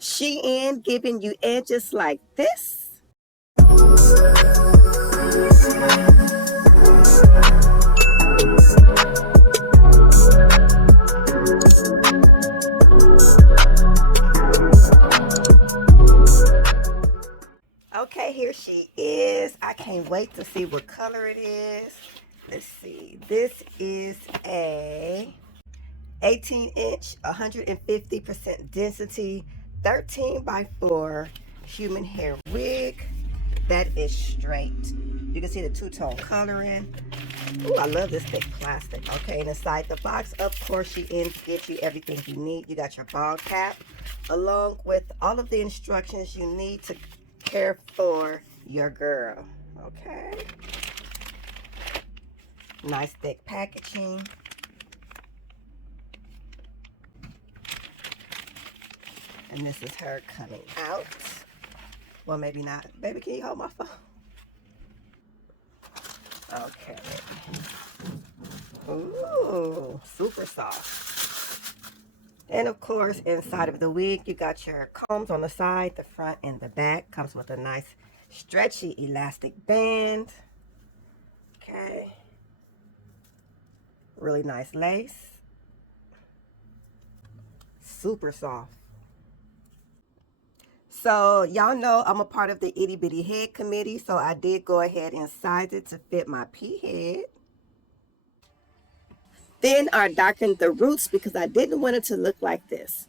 Shein giving you edges like this. Okay, here she is. I can't wait to see what color it is. Let's see. This is a 18-inch, 150% density, 13 by 4 human hair wig. That is straight. You can see the two-tone coloring. Ooh, I love this thick plastic. Okay, and inside the box, of course, she gives you everything you need. You got your ball cap, along with all of the instructions you need to care for your girl. Okay. Nice thick packaging. And this is her coming out. Well, maybe not. Baby, can you hold my phone? Okay. Ooh, super soft. And of course, inside of the wig, you got your combs on the side, the front, and the back. Comes with a nice stretchy elastic band. Okay. Really nice lace. Super soft. So y'all know I'm a part of the itty bitty head committee, so I did go ahead and size it to fit my pea head. Then I darkened the roots because I didn't want it to look like this.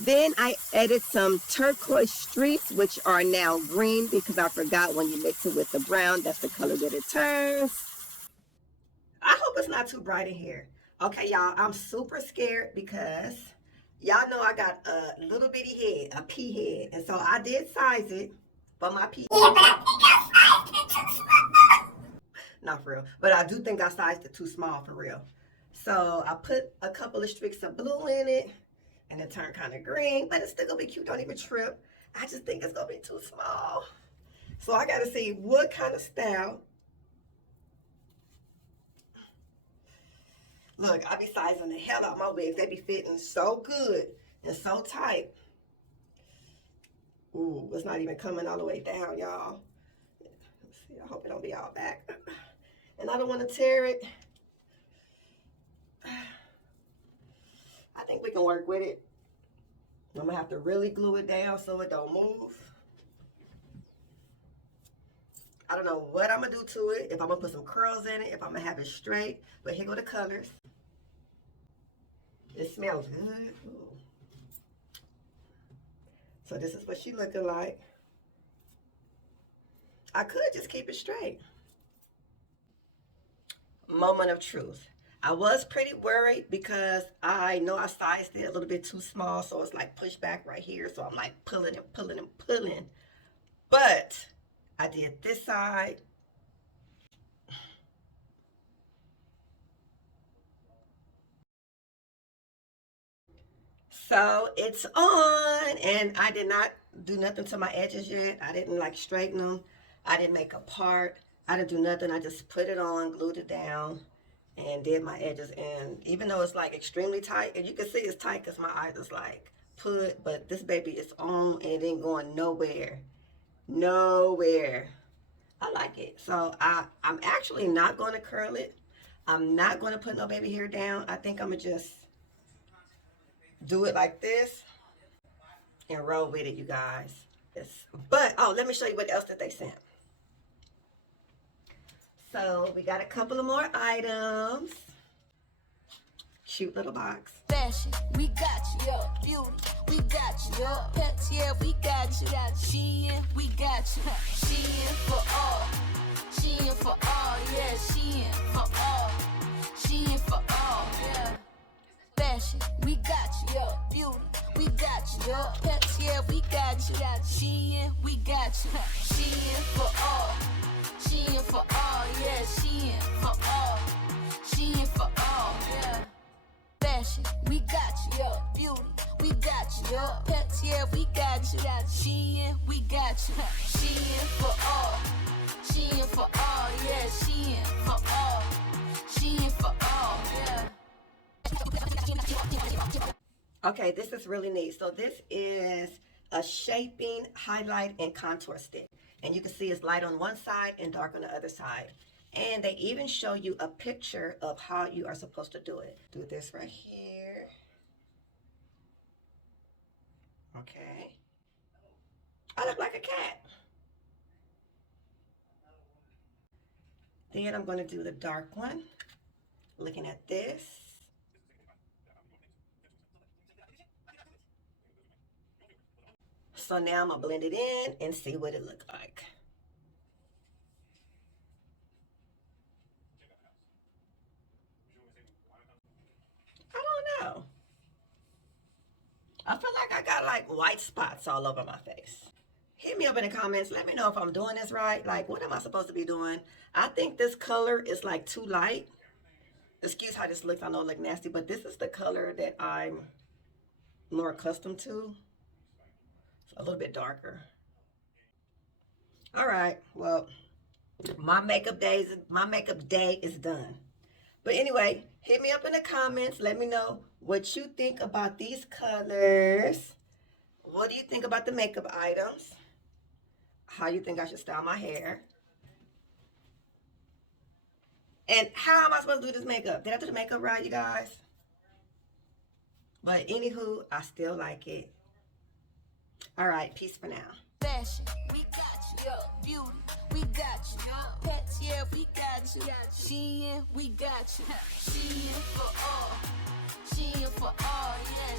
Then I added some turquoise streaks, which are now green because I forgot when you mix it with the brown, that's the color that it turns. I hope it's not too bright in here. Okay, y'all, I'm super scared because y'all know I got a little bitty head, a pea head. And so I did size it for my pea head. Not for real. But I do think I sized it too small for real. So I put a couple of streaks of blue in it. And it turned kind of green. But it's still going to be cute. Don't even trip. I just think it's going to be too small. So I got to see what kind of style. Look, I be sizing the hell out of my wigs. They be fitting so good and so tight. Ooh, it's not even coming all the way down, y'all. Let's see, I hope it don't be all back. And I don't want to tear it. I think we can work with it. I'm going to have to really glue it down so it don't move. I don't know what I'm going to do to it. If I'm going to put some curls in it. If I'm going to have it straight. But here go the colors. It smells good. Ooh. So this is what she looking like. I could just keep it straight. Moment of truth. I was pretty worried because I know I sized it a little bit too small. So it's like pushed back right here. So I'm like pulling and pulling and pulling. But I did this side. So it's on, and I did not do nothing to my edges yet. I didn't like straighten them. I didn't make a part. I didn't do nothing. I just put it on, glued it down, and did my edges. And even though it's like extremely tight, and you can see it's tight because my eyes is like put, but this baby is on and it ain't going nowhere. Nowhere. I like it. So I'm actually not going to curl it. I'm not going to put no baby hair down. I think I'm going to just do it like this and roll with it, you guys. But oh, let me show you what else that they sent. So we got a couple of more items. Cute little box. Fashion, we got you. Yo, beauty, we got you. Yo, pets, yeah, we got you. Shein, we got you. Shein for all. Shein for all, yeah. Shein for all. Shein for all, yeah. Fashion, we got you. Yo, beauty, we got you. Yo, pets, yeah, we got you. Shein, we got you. Shein for all. Shein for all, yeah. Shein for all. Shein for all, yeah. Fashion, we got you. Yo, beauty, we got you. Yo, pets, yeah, we got you. Shein, we got you. Shein for all. Shein for all, yeah. Shein for all. Shein for all, yeah. Okay, this is really neat. So this is a shaping, highlight, and contour stick. And you can see it's light on one side and dark on the other side. And they even show you a picture of how you are supposed to do it. Do this right here. Okay. I look like a cat. Then I'm going to do the dark one. Looking at this. So now I'm going to blend it in and see what it looks like. I don't know. I feel like I got like white spots all over my face. Hit me up in the comments. Let me know if I'm doing this right. Like, what am I supposed to be doing? I think this color is like too light. Excuse how this looks. I know it looks nasty, but this is the color that I'm more accustomed to. It's a little bit darker. All right. Well, my makeup day is done. But anyway, hit me up in the comments. Let me know what you think about these colors. What do you think about the makeup items? How you think I should style my hair? And how am I supposed to do this makeup? Did I do the makeup right, you guys? But anywho, I still like it. All right, peace for now. Fashion, we got you. Yo, beauty, we got you. Yo, pets, yeah, we got you. Shein, we got you. Shein for all. Shein for all, yeah.